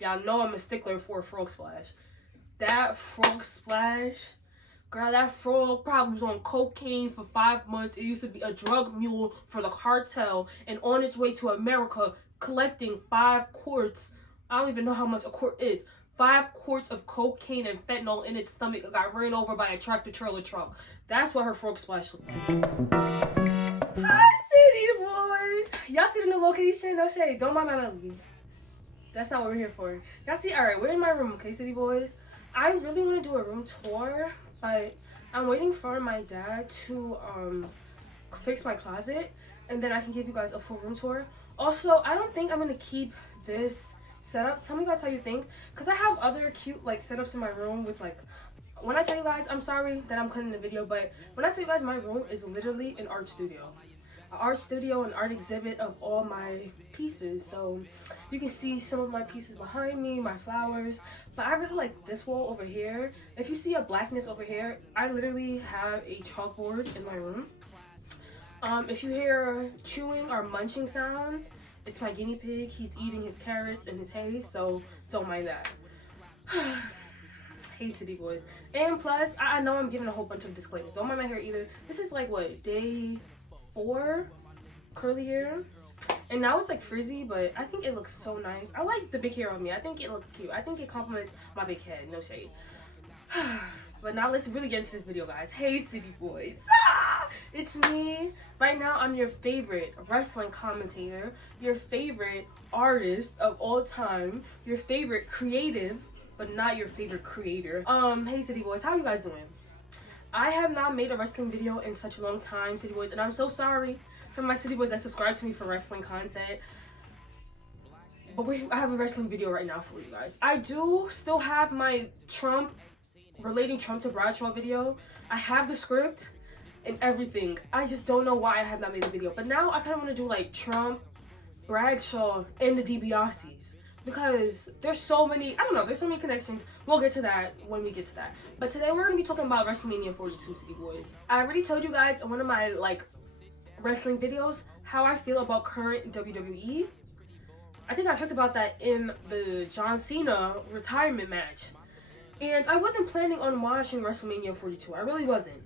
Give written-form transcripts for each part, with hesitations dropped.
Y'all know I'm a stickler for a frog splash. That frog splash, girl, that frog probably was on cocaine for 5 months. It used to be a drug mule for the cartel and on its way to America collecting 5 quarts. I don't even know how much a quart is. 5 quarts of cocaine and fentanyl in its stomach got ran over by a tractor trailer truck. That's what her frog splash looked like. Hi, city boys. Y'all see the new location? No shade. Don't mind my melody. That's not what we're here for. Y'all see? Alright, we're in my room, okay, city boys? I really want to do a room tour, but I'm waiting for my dad to fix my closet, and then I can give you guys a full room tour. Also, I don't think I'm going to keep this setup. Tell me guys how you think, because I have other cute like setups in my room with like, when I tell you guys, I'm sorry that I'm cutting the video, but when I tell you guys, my room is literally an art studio. An art studio, an art exhibit of all my pieces. So you can see some of my pieces behind me, my flowers, but I really like this wall over here. If you see a blackness over here, I literally have a chalkboard in my room. If you hear chewing or munching sounds, it's my guinea pig. He's eating his carrots and his hay, so don't mind that. Hey city boys. And plus, I know I'm giving a whole bunch of disclaimers. Don't mind my hair either. This is like what, day 4 curly hair, and now it's like frizzy, but I think it looks so nice. I like the big hair on me. I think it looks cute. I think it complements my big head. No shade. But now let's really get into this video, guys. Hey city boys. It's me. Right now I'm your favorite wrestling commentator, your favorite artist of all time, your favorite creative, but not your favorite creator. Hey city boys, how you guys doing? I have not made a wrestling video in such a long time, city boys, and I'm so sorry for my city boys that subscribe to me for wrestling content. But I have a wrestling video right now for you guys. I do still have my relating Trump to Bradshaw video. I have the script and everything. I just don't know why I have not made a video. But now I kind of want to do like Trump, Bradshaw, and the DiBiase's. Because there's so many, I don't know, there's so many connections. We'll get to that when we get to that. But today we're going to be talking about Wrestlemania 42, city boys. I already told you guys in one of my like wrestling videos how I feel about current WWE. I think I talked about that in the John Cena retirement match. And I wasn't planning on watching Wrestlemania 42. I really wasn't.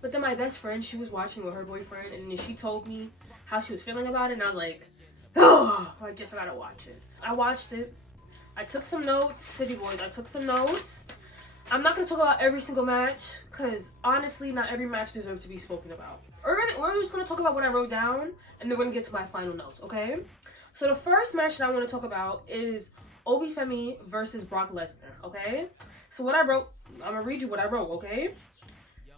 But then my best friend, she was watching with her boyfriend, and then she told me how she was feeling about it, and I was like, oh, I guess I gotta watch it. I watched it. I took some notes, city boys. I took some notes. I'm not gonna talk about every single match, because honestly, not every match deserves to be spoken about. We're just gonna talk about what I wrote down, and then we're gonna get to my final notes, okay? So the first match that I want to talk about is Obafemi versus Brock Lesnar, okay? So what I wrote, I'm gonna read you what I wrote, okay?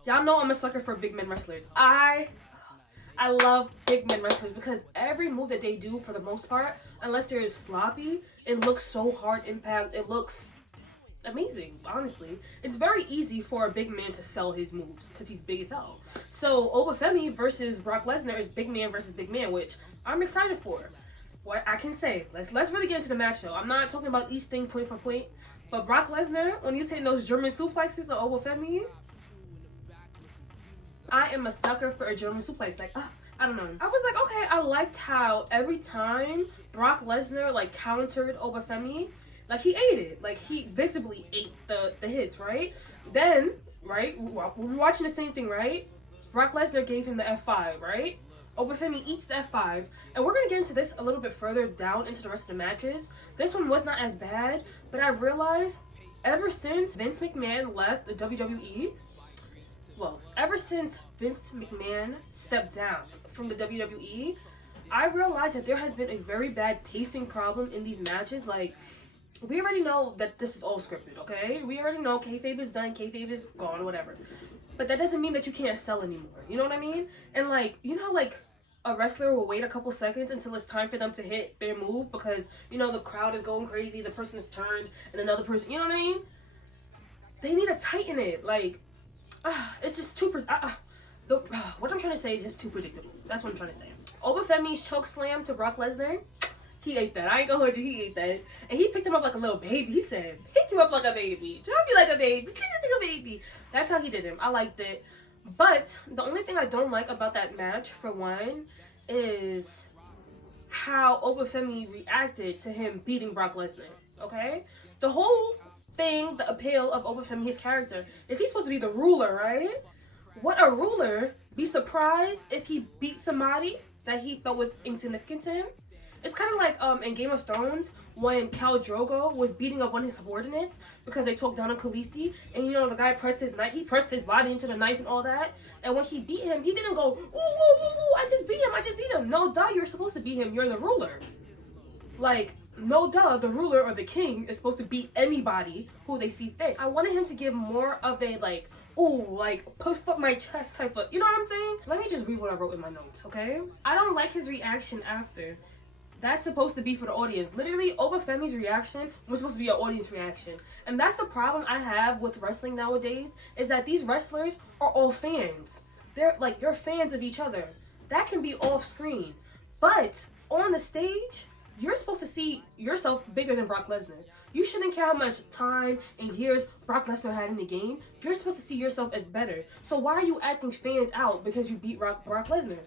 Y'all know I'm a sucker for big men wrestlers. I love big men wrestlers because every move that they do, for the most part, unless they're sloppy, it looks so hard impact. It looks amazing, honestly. It's very easy for a big man to sell his moves because he's big as hell. So Obafemi versus Brock Lesnar is big man versus big man, which I'm excited for. What I can say, let's really get into the match though. I'm not talking about each thing point for point, but Brock Lesnar, when you take those German suplexes of Obafemi, I am a sucker for a German suplex. Like, I don't know. I was like, okay, I liked how every time Brock Lesnar like countered Obafemi, like he ate it. Like he visibly ate the hits, right? Then, right, we're watching the same thing, right? Brock Lesnar gave him the F5, right? Obafemi eats the F5, and we're gonna get into this a little bit further down into the rest of the matches. This one was not as bad, but I realized ever since Vince McMahon left the WWE, well, ever since Vince McMahon stepped down from the WWE, I realized that there has been a very bad pacing problem in these matches. Like, we already know that this is all scripted, okay? We already know kayfabe is done, kayfabe is gone, whatever. But that doesn't mean that you can't sell anymore. You know what I mean? And like, you know, like a wrestler will wait a couple seconds until it's time for them to hit their move because, you know, the crowd is going crazy, the person is turned, and another person, you know what I mean? They need to tighten it. Like, it's just too, what I'm trying to say is just too predictable. That's what I'm trying to say. Obafemi's choke slam to Brock Lesnar, he ate that. I ain't gonna hold you, he ate that. And he picked him up like a little baby. He said, pick him up like a baby. Drop me like a baby. Take a baby. That's how he did him. I liked it. But the only thing I don't like about that match, for one, is how Obafemi reacted to him beating Brock Lesnar. okay? The whole thing, the appeal of Obafemi, his character, is he's supposed to be the ruler, right? Would a ruler be surprised if he beat somebody that he thought was insignificant to him? It's kind of like in Game of Thrones when Khal Drogo was beating up one of his subordinates because they talked down on Khaleesi, and you know the guy pressed his knife, he pressed his body into the knife and all that, and when he beat him, he didn't go, "Ooh, ooh, ooh, ooh, I just beat him. No, duh, you're supposed to beat him. You're the ruler. Like, no, duh, the ruler or the king is supposed to beat anybody who they see fit. I wanted him to give more of a like, ooh, like puff up my chest type of, you know what I'm saying? Let me just read what I wrote in my notes, okay? I don't like his reaction after. That's supposed to be for the audience. Literally, Obafemi's reaction was supposed to be an audience reaction. And that's the problem I have with wrestling nowadays, is that these wrestlers are all fans. You're fans of each other. That can be off screen. But on the stage, you're supposed to see yourself bigger than Brock Lesnar. You shouldn't care how much time and years Brock Lesnar had in the game. You're supposed to see yourself as better. So why are you acting fanned out because you beat Brock Lesnar?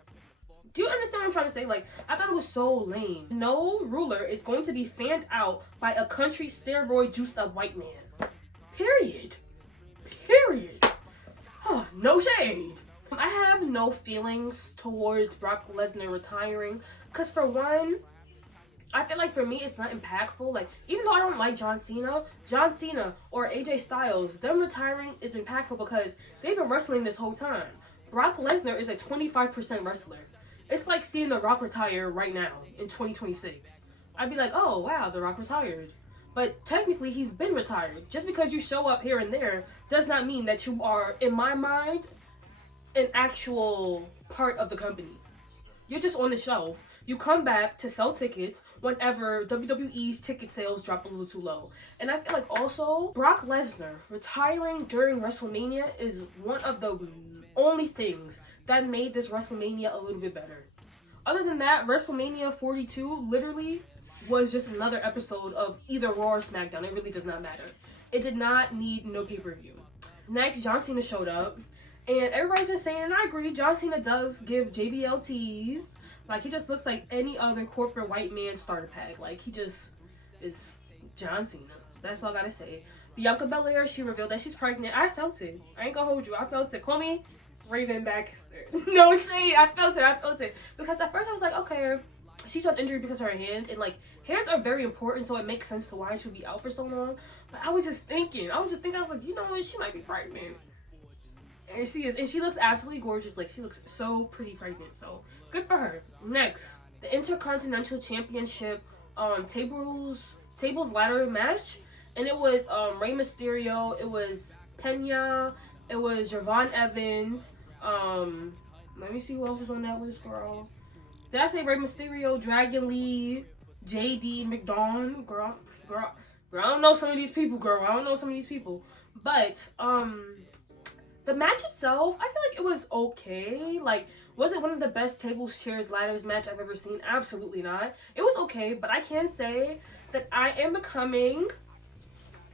Do you understand what I'm trying to say? Like, I thought it was so lame. No ruler is going to be fanned out by a country steroid juiced up white man. Period. No shade. I have no feelings towards Brock Lesnar retiring, because for one, I feel like for me it's not impactful. Like, even though I don't like John Cena or AJ Styles, them retiring is impactful because they've been wrestling this whole time. Brock Lesnar is a 25% wrestler. It's like seeing The Rock retire right now in 2026. I'd be like, oh wow, The Rock retired. But technically he's been retired. Just because you show up here and there does not mean that you are, in my mind, an actual part of the company. You're just on the shelf. You come back to sell tickets whenever WWE's ticket sales drop a little too low. And I feel like also Brock Lesnar retiring during WrestleMania is one of the only things that made this WrestleMania a little bit better. Other than that, WrestleMania 42 literally was just another episode of either Raw or SmackDown. It really does not matter. It did not need no pay-per-view. Next, John Cena showed up. And everybody's been saying, and I agree, John Cena does give JBLTs. Like, he just looks like any other corporate white man starter pack. Like, he just is John Cena. That's all I gotta say. Bianca Belair, she revealed that she's pregnant. I felt it. I ain't gonna hold you. I felt it. Call me Raven Baxter. No shade. I felt it. Because at first I was like, okay, she's on injury because of her hand. And, like, hands are very important, so it makes sense to why she would be out for so long. But I was thinking, I was like, you know what? She might be pregnant. And she is. And she looks absolutely gorgeous. Like, she looks so pretty pregnant. So, good for her. Next, the Intercontinental Championship tables ladder match. And it was Rey Mysterio. It was Pena. It was Javon Evans. Let me see who else was on that list, girl. Did I say Rey Mysterio, Dragon Lee, JD McDonald? Girl, I don't know some of these people, But, the match itself, I feel like it was okay. Like, was it one of the best tables, chairs, ladders match I've ever seen? Absolutely not. It was okay, but I can say that I am becoming...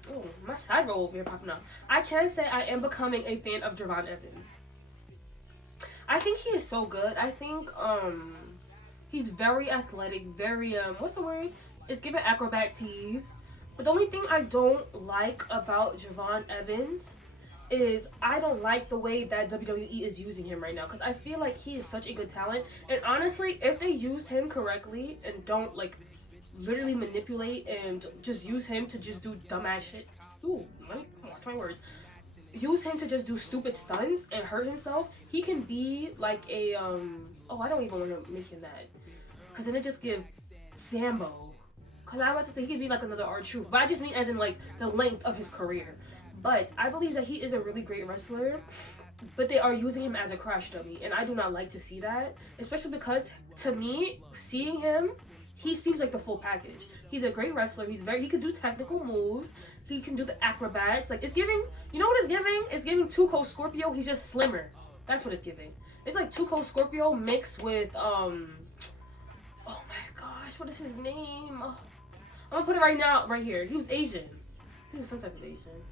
Oh, my side roll over here popping up. I can say I am becoming a fan of Javon Evans. I think he is so good. I think, he's very athletic, very, what's the word? It's giving acrobat tease. But the only thing I don't like about Javon Evans is I don't like the way that WWE is using him right now, because I feel like he is such a good talent. And honestly, if they use him correctly and don't like literally manipulate and just use him to just do dumbass shit. Ooh, let me watch my words. Use him to just do stupid stunts and hurt himself. He can be like a oh, I don't even want to make him that, because then it just gives Sambo. Because I was about to say he could be like another R-Truth, but I just mean as in like the length of his career. But I believe that he is a really great wrestler, but they are using him as a crash dummy, and I do not like to see that, especially because, to me, seeing him, he seems like the full package. He's a great wrestler. He can do technical moves. He can do the acrobats. Like, it's giving, you know what it's giving? It's giving Tuco Scorpio. He's just slimmer. That's what it's giving. It's like Tuco Scorpio mixed with, oh my gosh, what is his name? I'm gonna put it right here. He was Asian. He was some type of Asian.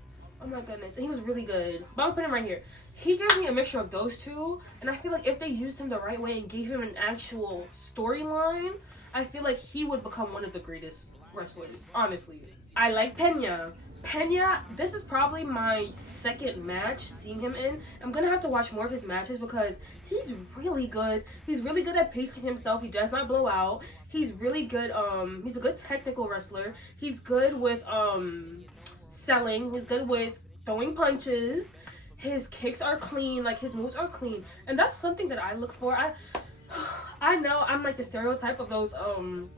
Oh my goodness, and he was really good. But I'm putting him right here. He gave me a mixture of those two, and I feel like if they used him the right way and gave him an actual storyline, I feel like he would become one of the greatest wrestlers, honestly. I like Pena. Pena, this is probably my second match seeing him in. I'm gonna have to watch more of his matches because he's really good. He's really good at pacing himself. He does not blow out. He's really good. He's a good technical wrestler. He's good with selling. He's good with throwing punches. His kicks are clean. Like, his moves are clean, and that's something that I look for. I know I'm like the stereotype of those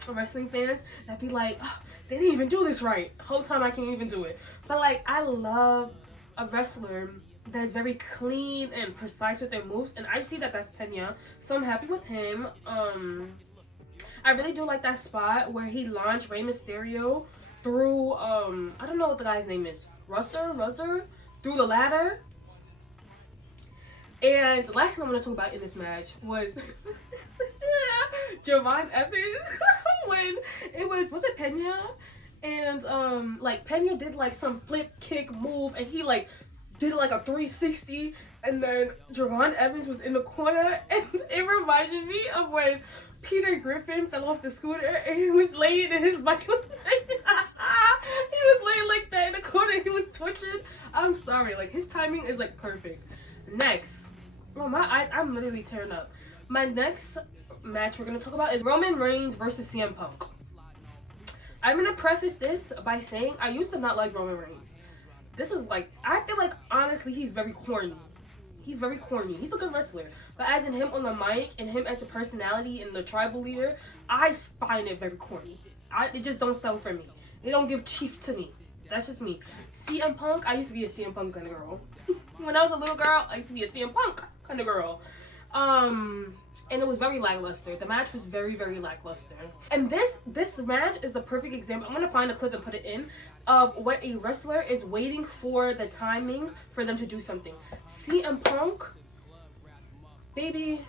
wrestling fans that be like, oh, they didn't even do this right. The whole time I can't even do it. But like, I love a wrestler that is very clean and precise with their moves, and I see that that's Pena, so I'm happy with him. I really do like that spot where he launched Rey Mysterio through I don't know what the guy's name is, Russer through the ladder. And the last thing I'm gonna talk about in this match was Javon Evans when it was it Pena? And like Pena did like some flip kick move and he like did like a 360, and then Javon Evans was in the corner, and it reminded me of when Peter Griffin fell off the scooter and he was laying in his bike. He was laying like that in the corner, he was twitching. I'm sorry, like his timing is like perfect. Next, oh my eyes, I'm literally tearing up. My next match we're gonna talk about is Roman Reigns versus CM Punk. I'm gonna preface this by saying I used to not like Roman Reigns. This was like, I feel like honestly he's very corny. He's very corny. He's a good wrestler, but as in him on the mic and him as a personality and the tribal leader, I find it very corny. It just don't sell for me. They don't give chief to me. That's just me. CM Punk, I used to be a CM Punk kind of girl. When I was a little girl, I used to be a CM Punk kind of girl. And it was very lackluster. The match was very, very lackluster. And this match is the perfect example. I'm gonna find a clip and put it in of what a wrestler is waiting for the timing for them to do something. CM Punk, baby,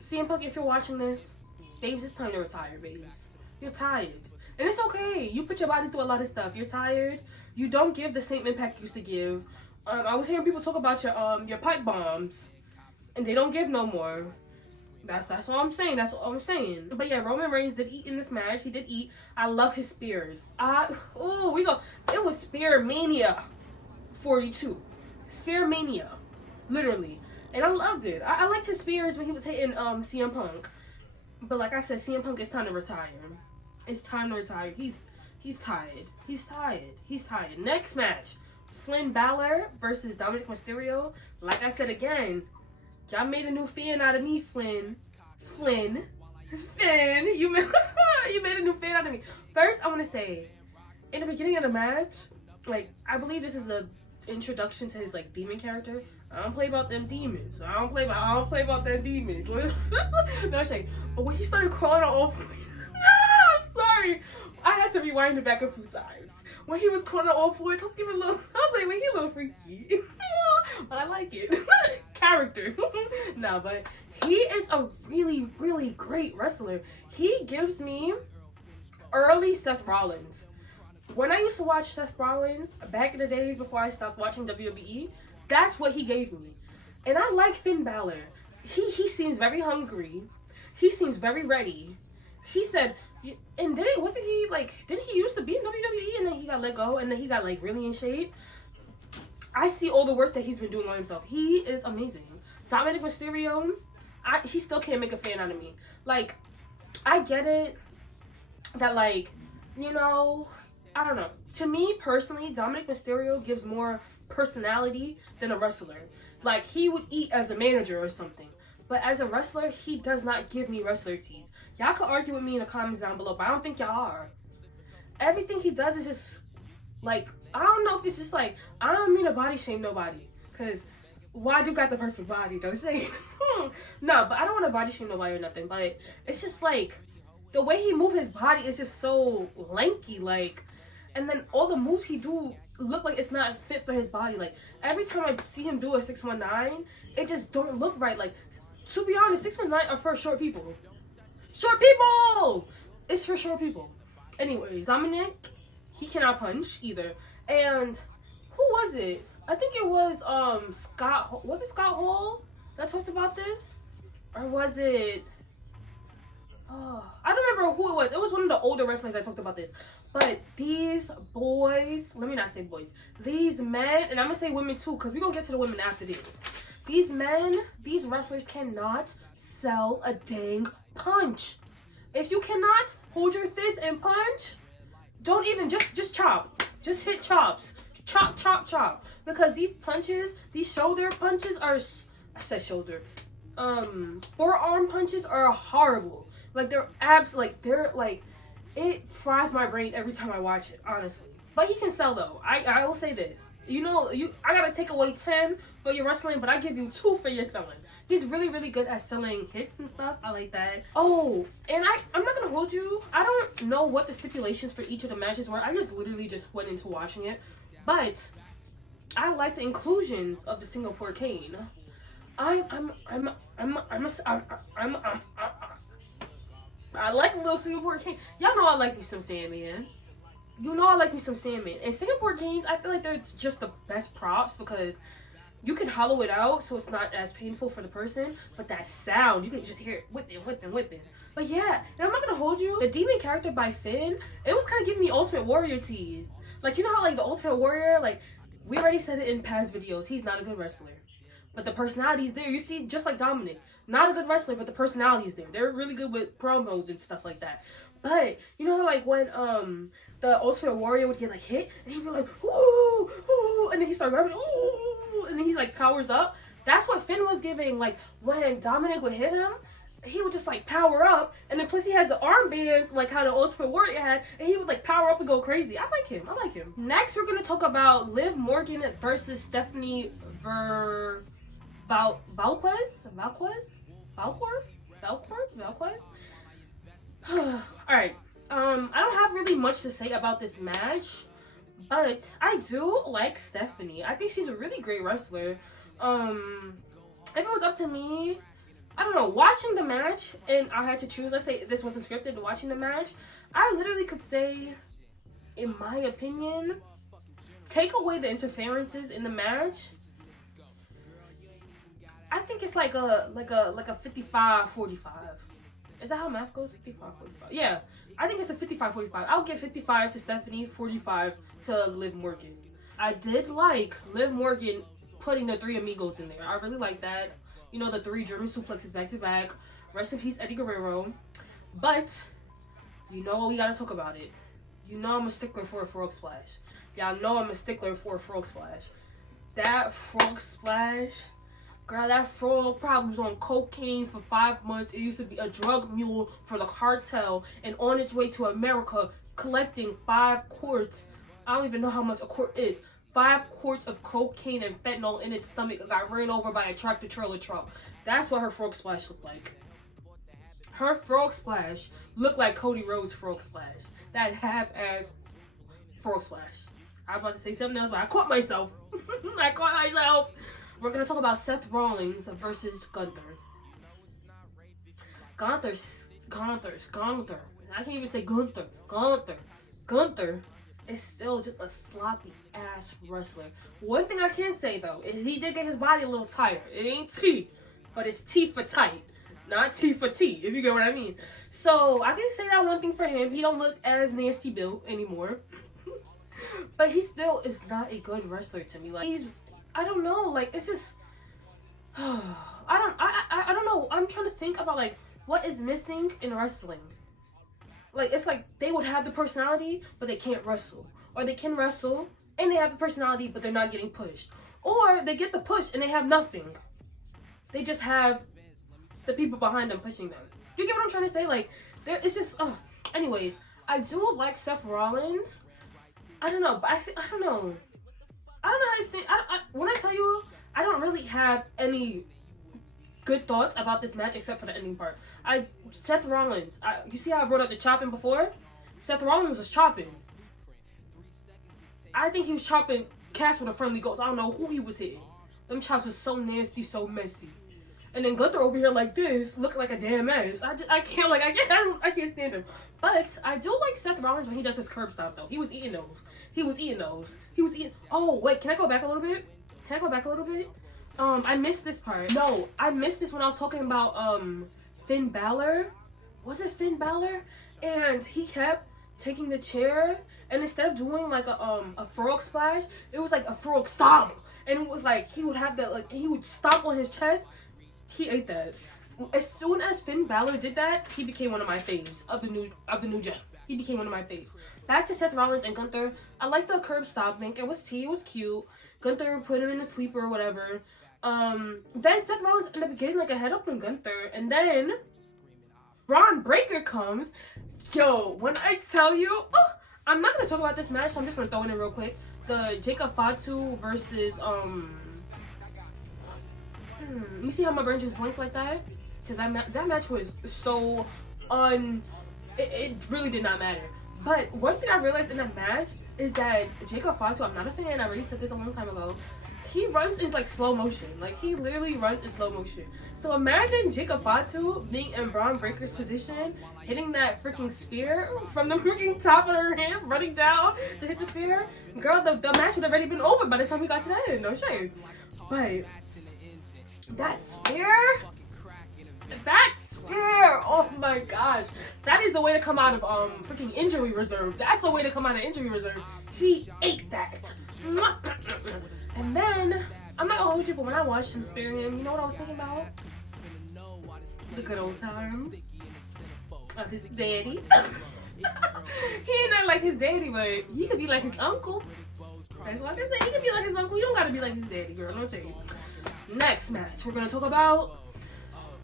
CM Punk, if you're watching this, babes, it's time to retire, babes. You're tired. And it's okay. You put your body through a lot of stuff. You're tired. You don't give the same impact you used to give. I was hearing people talk about your pipe bombs, and they don't give no more. That's all I'm saying. That's all I'm saying. But yeah, Roman Reigns did eat in this match. He did eat. I love his spears. It was Spear Mania 42. Spear Mania. Literally. And I loved it. I liked his spears when he was hitting CM Punk. But like I said, CM Punk, it's time to retire. It's time to retire. He's tired. He's tired. He's tired. Next match. Finn Balor versus Dominic Mysterio. Like I said again, y'all made a new fan out of me, Finn. Finn, you made a new fan out of me. First, I want to say, in the beginning of the match, like, I believe this is the introduction to his, like, demon character. I don't play about them demons. I don't play about them demons. No shade. But when he started crawling on all fours, I'm sorry. I had to rewind it back a few times. When he was crawling on all fours, I was like, wait, he a little freaky. But I like it. Character. No, but he is a really, really great wrestler. He gives me early Seth Rollins. When I used to watch Seth Rollins back in the days before I stopped watching WWE, that's what he gave me. And I like Finn Balor. He seems very hungry. He seems very ready. He said, and didn't he used to be in WWE and then he got let go and then he got like really in shape? I see all the work that he's been doing on himself. He is amazing. Dominic Mysterio, he still can't make a fan out of me. Like, I get it that, like, you know, I don't know. To me, personally, Dominic Mysterio gives more personality than a wrestler. Like, he would eat as a manager or something. But as a wrestler, he does not give me wrestler tease. Y'all can argue with me in the comments down below, but I don't think y'all are. Everything he does is just, like, I don't know if it's just like, I don't mean to body shame nobody, because why you got the perfect body, don't say. No, but I don't want to body shame nobody or nothing, but it's just like, the way he moves his body is just so lanky, like, and then all the moves he do look like it's not fit for his body. Like, every time I see him do a 619, it just don't look right. Like, to be honest, 619 are for short people. Short people! It's for short people. Anyways, Dominic, he cannot punch either. And who was it? I think it was Scott. Was it Scott Hall that talked about this? Or was it? Oh, I don't remember who it was. It was one of the older wrestlers that talked about this. But these boys, let me not say boys, these men, and I'm gonna say women too, because we're gonna get to the women after this. These men, these wrestlers cannot sell a dang punch. If you cannot hold your fist and punch, don't even, just chop. Just hit chops. Chop, chop, chop. Because these punches, these shoulder punches are, I said shoulder, forearm punches are horrible. Like, it fries my brain every time I watch it, honestly. But he can sell though. I will say this. You know, I gotta take away 10 for your wrestling, but I give you 2 for your selling. He's really, really good at selling hits and stuff. I like that. Oh, and I'm not gonna hold you. I don't know what the stipulations for each of the matches were. I just literally just went into watching it. But I like the inclusions of the Singapore Cane. I like a little Singapore Cane. Y'all know I like me some Sandman. You know I like me some Sandman. And Singapore Canes, I feel like they're just the best props because you can hollow it out so it's not as painful for the person. But that sound, you can just hear it whipping, whipping, whipping. But yeah, and I'm not gonna hold you. The demon character by Finn, it was kind of giving me Ultimate Warrior tease. Like, you know how like the Ultimate Warrior, like we already said it in past videos, he's not a good wrestler. But the personality is there. You see, just like Dominic, not a good wrestler, but the personality is there. They're really good with promos and stuff like that. But you know, like when the Ultimate Warrior would get like hit, and he'd be like, ooh, ooh, and then he started grabbing, ooh, and then he like powers up. That's what Finn was giving. Like when Dominic would hit him, he would just like power up, and then plus he has the armbands like how the Ultimate Warrior had, and he would like power up and go crazy. I like him. I like him. Next, we're gonna talk about Liv Morgan versus Stephanie Valquez. Alright, I don't have really much to say about this match, but I do like Stephanie. I think she's a really great wrestler. If it was up to me, I don't know, watching the match and I had to choose, let's say this wasn't scripted, watching the match, I literally could say, in my opinion, take away the interferences in the match, I think it's like a 55-45. Is that how math goes? 55-45. Yeah, I think it's a 55-45. I'll give 55 to Stephanie, 45 to Liv Morgan. I did like Liv Morgan putting the 3 amigos in there. I really like that. You know, the 3 German suplexes back to back. Rest in peace, Eddie Guerrero. But you know we gotta talk about it. You know I'm a stickler for a frog splash. Y'all know I'm a stickler for a frog splash. That frog splash. Girl, that frog probably was on cocaine for 5 months. It used to be a drug mule for the cartel and on its way to America collecting 5 quarts. I don't even know how much a quart is. 5 quarts of cocaine and fentanyl in its stomach got ran over by a tractor trailer truck. That's what her frog splash looked like. Her frog splash looked like Cody Rhodes' frog splash. That half-ass frog splash. I was about to say something else, but I caught myself. We're going to talk about Seth Rollins versus Gunther. Gunther. I can't even say Gunther. Gunther is still just a sloppy ass wrestler. One thing I can say though, is he did get his body a little tighter. It ain't T, but it's T for tight. Not T for T, if you get what I mean. So I can say that one thing for him. He don't look as nasty built anymore. But he still is not a good wrestler to me. Like I don't know, like it's just I don't know. I'm trying to think about like what is missing in wrestling. Like it's like they would have the personality but they can't wrestle, or they can wrestle and they have the personality but they're not getting pushed, or they get the push and they have nothing. They just have the people behind them pushing them. You get what I'm trying to say? Like it's just anyways, I do like Seth Rollins. I don't know, but I don't know how to think. When I tell you, I don't really have any good thoughts about this match except for the ending part. Seth Rollins, you see how I brought up the chopping before? Seth Rollins was chopping. I think he was chopping Cass with a friendly ghost. I don't know who he was hitting. Them chops was so nasty, so messy. And then Gunther over here like this, looked like a damn mess. I can't stand him. But I do like Seth Rollins when he does his curb stop though. He was eating those. Oh wait, can I go back a little bit? I missed this part. No, I missed this when I was talking about Finn Balor. Was it Finn Balor? And he kept taking the chair, and instead of doing like a frog splash, it was like a frog stomp. And it was like he would have that, like, he would stomp on his chest. He ate that. As soon as Finn Balor did that, he became one of my faves of the new gen. He became one of my faves. Back to Seth Rollins and Gunther. I like the curb stomping. It was cute. Gunther put him in a sleeper or whatever. Then Seth Rollins ended up getting like a head up on Gunther, and then Braun Breaker comes. Yo, when I tell you, I'm not gonna talk about this match, so I'm just gonna throw it in real quick. The Jacob Fatu versus you see how my brain just blinked like that? Because that match was so it really did not matter. But one thing I realized in that match is that Jacob Fatu, I'm not a fan, I already said this a long time ago, he runs in like slow motion. Like, he literally runs in slow motion. So imagine Jacob Fatu being in Braun Breaker's position, hitting that freaking spear from the freaking top of her hand, running down to hit the spear. Girl, the match would have already been over by the time we got to that end, no shade. But that spear, oh my gosh, that is the way to come out of freaking injury reserve. That's the way to come out of injury reserve. He ate that. And then, I'm not gonna hold you, but when I watched him spear him, you know what I was thinking about? The good old times of his daddy. He ain't not like his daddy, but he could be like his uncle. That's what I can say. He could be like his uncle. You don't gotta be like his daddy, girl. Don't tell you. Next match, we're gonna talk about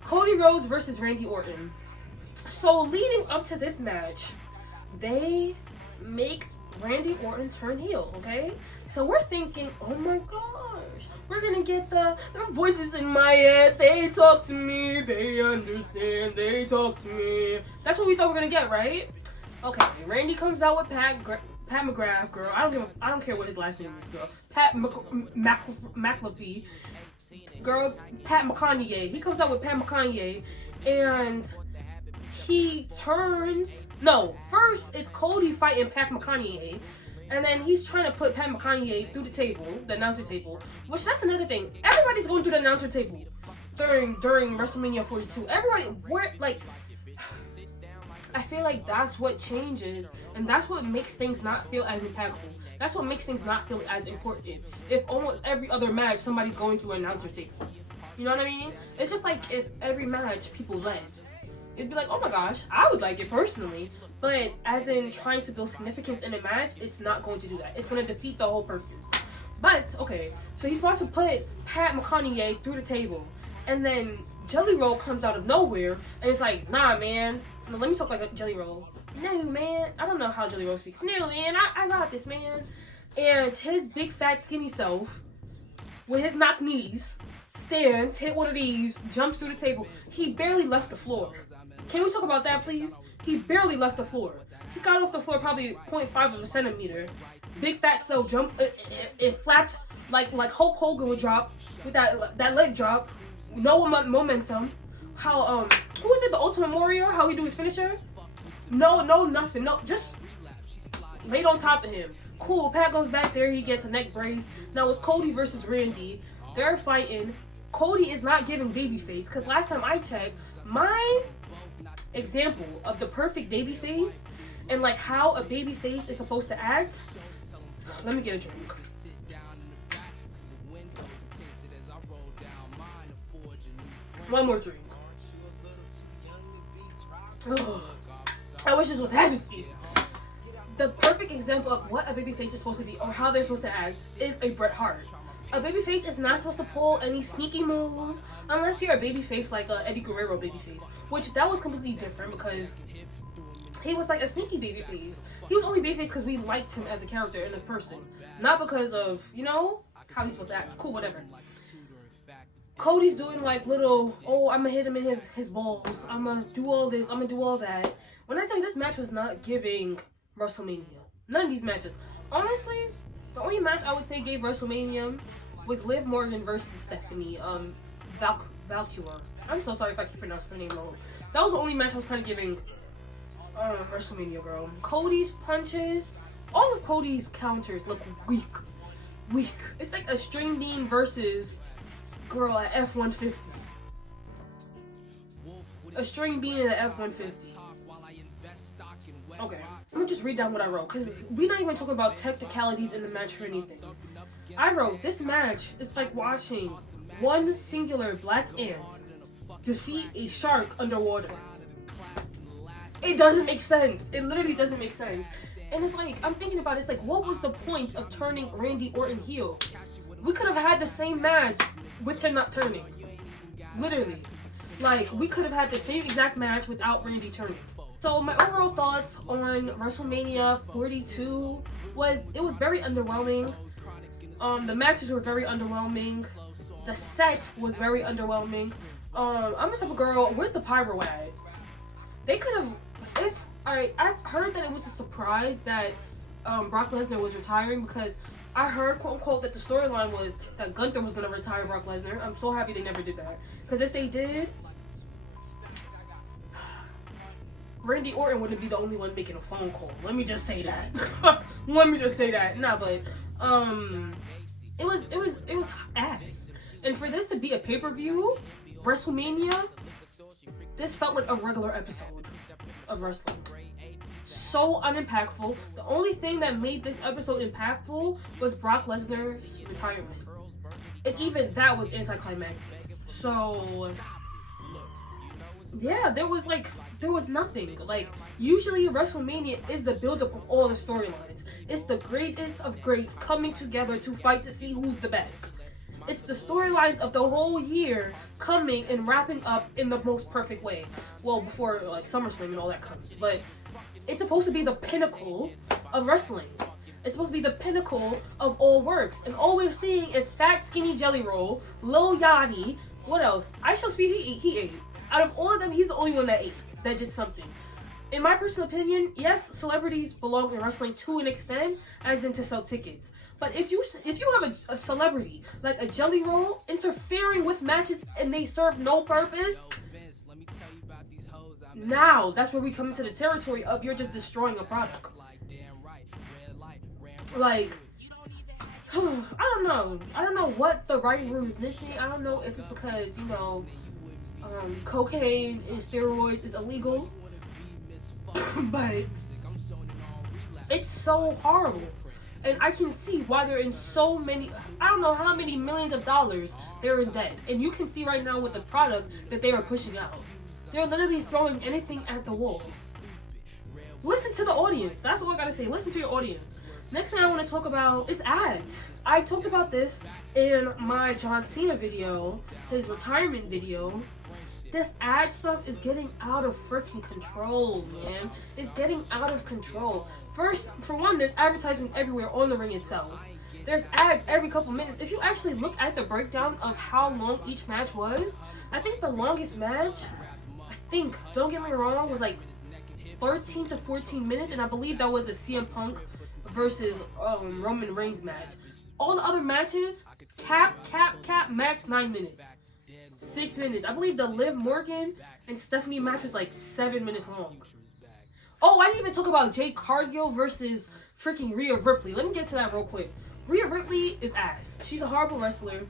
Cody Rhodes versus Randy Orton. So leading up to this match, they make Randy Orton turn heel, okay? So we're thinking, oh my gosh, we're gonna get the voices in my head. They talk to me, they understand, they talk to me. That's what we thought we were gonna get, right? Okay, Randy comes out with Pat McGrath, girl. I don't care what his last name is, girl. Pat McAfee. Girl, Pat McConaughey. He comes out with Pat McConaughey, and he turns. No, first it's Cody fighting Pat McConaughey, and then he's trying to put Pat McConaughey through the table, the announcer table. Which, that's another thing. Everybody's going through the announcer table during WrestleMania 42. Everybody, I feel like that's what changes, and that's what makes things not feel as impactful. That's what makes things not feel as important. If almost every other match, somebody's going through an announcer table. You know what I mean? It's just like if every match people led. It'd be like, oh my gosh, I would like it personally. But as in trying to build significance in a match, it's not going to do that. It's going to defeat the whole purpose. But, okay, so he's supposed to put Pat McConaughey through the table. And then Jelly Roll comes out of nowhere. And it's like, nah, man. No, let me talk like a Jelly Roll. No, man. I don't know how Jelly Roll speaks. No, man. I got this, man. And his big, fat, skinny self, with his knock knees, stands, hit one of these, jumps through the table. He barely left the floor. Can we talk about that, please? He barely left the floor. He got off the floor probably 0.5 of a centimeter. Big, fat self jumped and flapped like Hulk Hogan would drop with that leg drop. No momentum. How, who was it, the Ultimate Warrior? How he do his finisher? No, nothing. No, just laid on top of him. Cool, Pat goes back there, he gets a neck brace. Now it's Cody versus Randy. They're fighting. Cody is not giving babyface, because last time I checked, my example of the perfect babyface and like how a babyface is supposed to act. Let me get a drink. One more drink. I wish this was Hennessy. The perfect example of what a babyface is supposed to be or how they're supposed to act is a Bret Hart. A babyface is not supposed to pull any sneaky moves unless you're a babyface like a Eddie Guerrero babyface, which that was completely different because he was like a sneaky babyface. He was only babyface because we liked him as a character and a person, not because of, you know, how he's supposed to act. Cool, whatever. Cody's doing like little, oh, I'm gonna hit him in his balls. I'm gonna do all this. I'm gonna do all that. When I tell you this match was not giving WrestleMania. None of these matches. Honestly, the only match I would say gave WrestleMania was Liv Morgan versus Stephanie Valkyra. I'm so sorry if I keep pronouncing her name wrong. That was the only match I was kind of giving WrestleMania, girl. Cody's punches, all of Cody's counters look weak. It's like a string bean versus girl at F-150. A string bean in an F-150. Okay. I'm gonna just read down what I wrote, because we're not even talking about technicalities in the match or anything. I wrote, this match is like watching one singular black ant defeat a shark underwater. It doesn't make sense. It literally doesn't make sense. And it's like, I'm thinking about it, it's like, what was the point of turning Randy Orton heel? We could have had the same match with him not turning. Literally. Like, we could have had the same exact match without Randy turning. So my overall thoughts on WrestleMania 42 was, it was very underwhelming. The matches were very underwhelming. The set was very underwhelming. I'm the type of girl, where's the pyro at? They could have, I've heard that it was a surprise that Brock Lesnar was retiring, because I heard, quote unquote, that the storyline was that Gunther was going to retire Brock Lesnar. I'm so happy they never did that. Because if they did, Randy Orton wouldn't be the only one making a phone call. Let me just say that. Let me just say that. Nah, but it was ass. And for this to be a pay-per-view, WrestleMania, this felt like a regular episode of wrestling. So unimpactful. The only thing that made this episode impactful was Brock Lesnar's retirement. And even that was anticlimactic. So yeah, there was nothing. Like, usually WrestleMania is the build-up of all the storylines. It's the greatest of greats coming together to fight to see who's the best. It's the storylines of the whole year coming and wrapping up in the most perfect way. Well, before like SummerSlam and all that comes. But it's supposed to be the pinnacle of wrestling. It's supposed to be the pinnacle of all works. And all we're seeing is Fat Skinny Jelly Roll, Lil Yachty. What else? I Shall Speed, he ate. Out of all of them, he's the only one that ate, that did something. In my personal opinion, yes, celebrities belong in wrestling to an extent, as in to sell tickets. But if you have a celebrity, like a Jelly Roll, interfering with matches and they serve no purpose, now that's where we come into the territory of you're just destroying a product. Like, I don't know what the writing room is missing. I don't know if it's because, cocaine and steroids is illegal. But it's so horrible. And I can see why they're in so many, I don't know how many millions of dollars they're in debt. And you can see right now with the product that they are pushing out. They're literally throwing anything at the wall. Listen to the audience. That's all I gotta say. Listen to your audience. Next thing I want to talk about is ads. I talked about this in my John Cena video, his retirement video. This ad stuff is getting out of freaking control, man. It's getting out of control. First, for one, there's advertisement everywhere on the ring itself. There's ads every couple minutes. If you actually look at the breakdown of how long each match was, I think the longest match, don't get me wrong, was like 13 to 14 minutes, and I believe that was a CM Punk versus Roman Reigns match. All the other matches, cap, max 9 minutes. 6 minutes. I believe the Liv Morgan and Stephanie match was like 7 minutes long. Oh, I didn't even talk about Jade Cargill versus freaking Rhea Ripley. Let me get to that real quick. Rhea Ripley is ass. She's a horrible wrestler.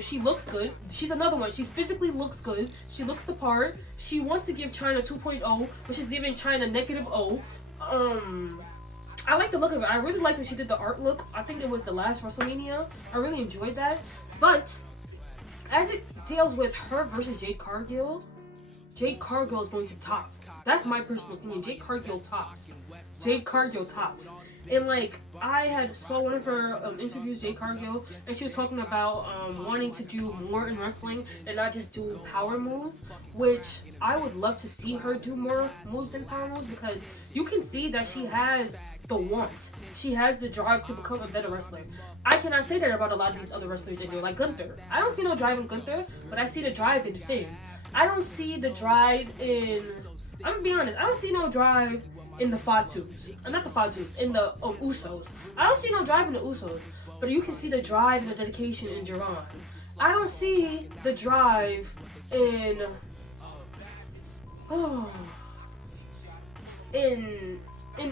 She looks good. She's another one. She physically looks good. She looks the part. She wants to give China 2.0, but she's giving China -0. I like the look of it. I really like when she did the art look. I think it was the last WrestleMania. I really enjoyed that. But as it deals with her versus Jade Cargill is going to top. That's my personal opinion. Jade Cargill tops. And like, I had saw one of her interviews, Jade Cargill, and she was talking about wanting to do more in wrestling and not just do power moves, which I would love to see her do more moves and power moves, because you can see that she has the want. She has the drive to become a better wrestler. I cannot say that about a lot of these other wrestlers in here, like Gunther. I don't see no drive in Gunther, but I see the drive in Finn. I don't see the drive in, I'm gonna be honest, I don't see no drive in the Fatus. Not the Fatus, in the Usos. I don't see no drive in the Usos, but you can see the drive and the dedication in Jerron. I don't see the drive in,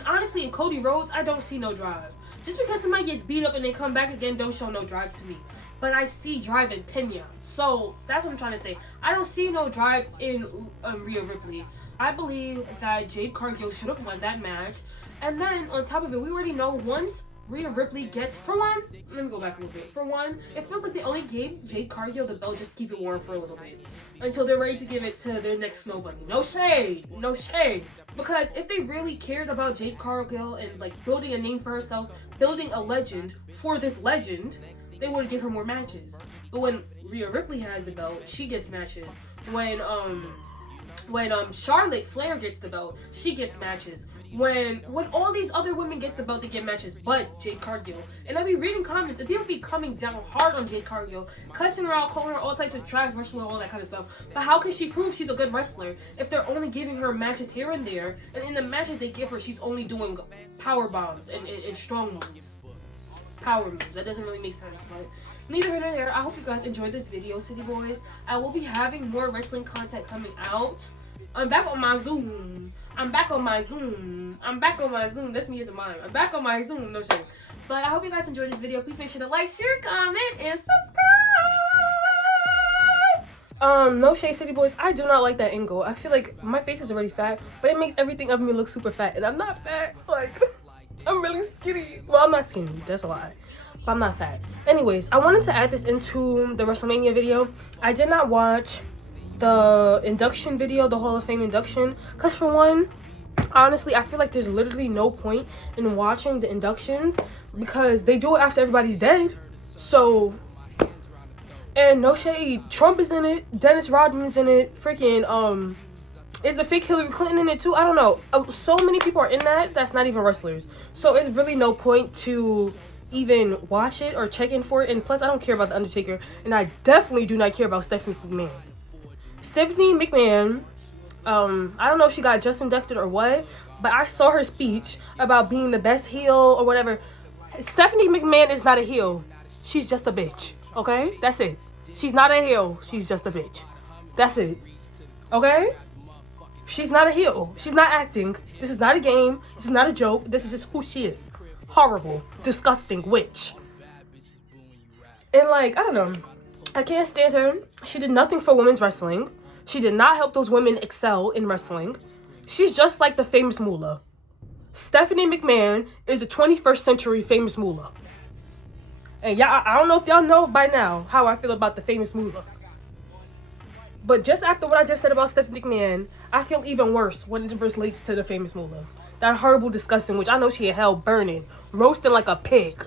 honestly, in Cody Rhodes, I don't see no drive. Just because somebody gets beat up and they come back again don't show no drive to me. But I see drive in Pena. So that's what I'm trying to say. I don't see no drive in Rhea Ripley. I believe that Jade Cargill should have won that match. And then on top of it, we already know once Rhea Ripley gets, for one, let me go back a little bit. For one, it feels like they only gave Jade Cargill the belt just to keep it warm for a little bit until they're ready to give it to their next Snow Bunny. No shade, no shade. Because if they really cared about Jade Cargill and like building a name for herself, building a legend for this legend, they would give her more matches. But when Rhea Ripley has the belt, she gets matches. When Charlotte Flair gets the belt, she gets matches. When all these other women get the belt, they get matches, but Jade Cargill. And I'll be reading comments, and people be coming down hard on Jade Cargill, cussing her out, calling her all types of trash wrestler, all that kind of stuff. But how can she prove she's a good wrestler if they're only giving her matches here and there, and in the matches they give her, she's only doing power bombs and strong moves, power moves? That doesn't really make sense, but neither here nor there. I hope you guys enjoyed this video, City Boys. I will be having more wrestling content coming out. I'm back on my Zoom. I'm back on my Zoom. That's me as a mime. I'm back on my Zoom. No shit. But I hope you guys enjoyed this video. Please make sure to like, share, comment, and subscribe. No shade, City Boys. I do not like that angle. I feel like my face is already fat, but it makes everything of me look super fat. And I'm not fat. Like, I'm really skinny. Well, I'm not skinny. That's a lie. But I'm not fat. Anyways, I wanted to add this into the WrestleMania video. I did not watch the induction video, the Hall of Fame induction, because for one, honestly, I feel like there's literally no point in watching the inductions because they do it after everybody's dead. So, and no shade, Trump is in it, Dennis Rodman's in it, freaking is the fake Hillary Clinton in it too? I don't know. So many people are in that's not even wrestlers. So it's really no point to even watch it or check in for it. And plus, I don't care about The Undertaker, and I definitely do not care about Stephanie McMahon. Stephanie McMahon, I don't know if she got just inducted or what, but I saw her speech about being the best heel or whatever. Stephanie McMahon is not a heel. She's just a bitch, okay? That's it. She's not a heel. She's just a bitch. That's it, okay? She's not a heel. She's not acting. This is not a game. This is not a joke. This is just who she is. Horrible, disgusting witch. And like, I don't know. I can't stand her. She did nothing for women's wrestling. She did not help those women excel in wrestling. She's just like the famous Moolah. Stephanie McMahon is the 21st century famous Moolah. And y'all, I don't know if y'all know by now how I feel about the famous Moolah. But just after what I just said about Stephanie McMahon, I feel even worse when it relates to the famous Moolah. That horrible, disgusting, which I know she had hell burning, roasting like a pig.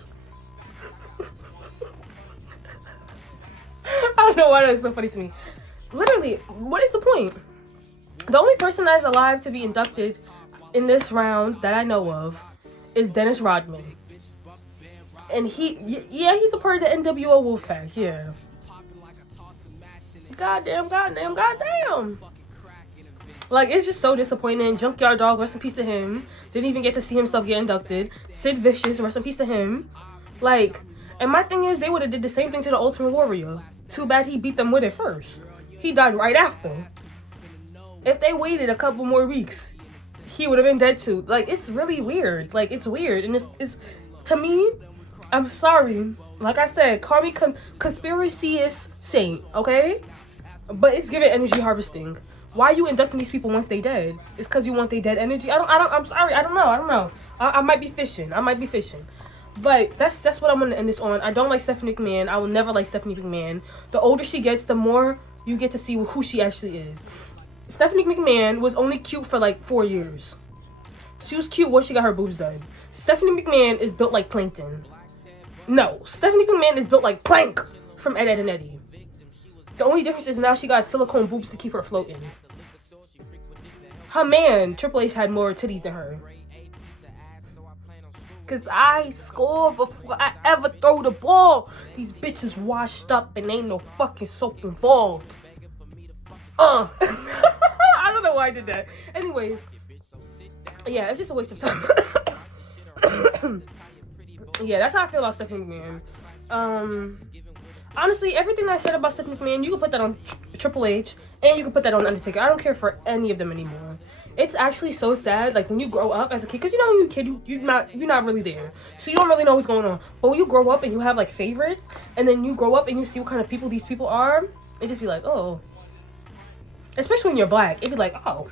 I don't know why that's so funny to me. Literally, what is the point? The only person that is alive to be inducted in this round that I know of is Dennis Rodman. And he's a part of the NWO Wolfpack, yeah. Goddamn. Like, it's just so disappointing. Junkyard Dog, rest in peace to him. Didn't even get to see himself get inducted. Sid Vicious, rest in peace to him. Like, and my thing is, they would have did the same thing to the Ultimate Warrior. Too bad he beat them with it first. He died right after. If they waited a couple more weeks, he would have been dead too. Like, it's really weird. Like, it's weird. And it's to me, I'm sorry. Like I said, call me conspiracy-ist saint, okay? But it's giving energy harvesting. Why are you inducting these people once they dead? It's because you want their dead energy? I'm sorry. I don't know. I might be fishing. But that's what I'm going to end this on. I don't like Stephanie McMahon. I will never like Stephanie McMahon. The older she gets, the more you get to see who she actually is. Stephanie McMahon was only cute for like 4 years. She was cute once she got her boobs done. Stephanie McMahon is built like plankton. No, Stephanie McMahon is built like plank from Ed, Edd n Eddy. The only difference is now she got silicone boobs to keep her floating. Her man, Triple H, had more titties than her. Cause I score before I ever throw the ball. These bitches washed up and ain't no fucking soap involved. I don't know why I did that. Anyways, yeah, it's just a waste of time. Yeah, that's how I feel about Stephanie McMahon. Honestly, everything I said about Stephanie McMahon, you can put that on Triple H and you can put that on Undertaker. I don't care for any of them anymore. It's actually so sad, like when you grow up as a kid, because you know when you're a kid, you're not really there, so you don't really know what's going on. But when you grow up and you have like favorites, and then you grow up and you see what kind of people these people are, it just be like, oh. Especially when you're black, it'd be like, oh,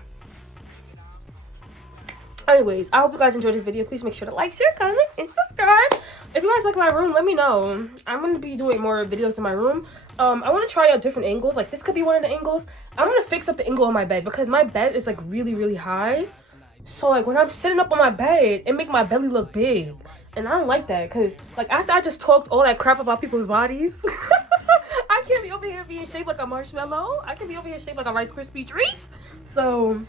Anyways, I hope you guys enjoyed this video. Please make sure to like, share, comment, and subscribe. If you guys like my room, let me know. I'm going to be doing more videos in my room. I want to try out different angles. Like, this could be one of the angles. I'm going to fix up the angle on my bed because my bed is, like, really, really high. So, like, when I'm sitting up on my bed, it make my belly look big. And I don't like that because, like, after I just talked all that crap about people's bodies, I can't be over here being shaped like a marshmallow. I can be over here shaped like a Rice Krispie treat. So,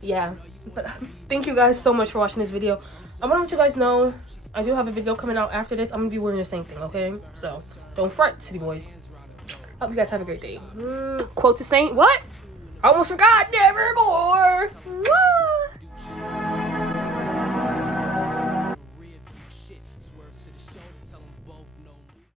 yeah. But thank you guys so much for watching this video. I want to let you guys know I do have a video coming out after this. I'm going to be wearing the same thing, okay? So, don't fret, city boys. Hope you guys have a great day. Quote the saint. What? I almost forgot. Nevermore. Woo!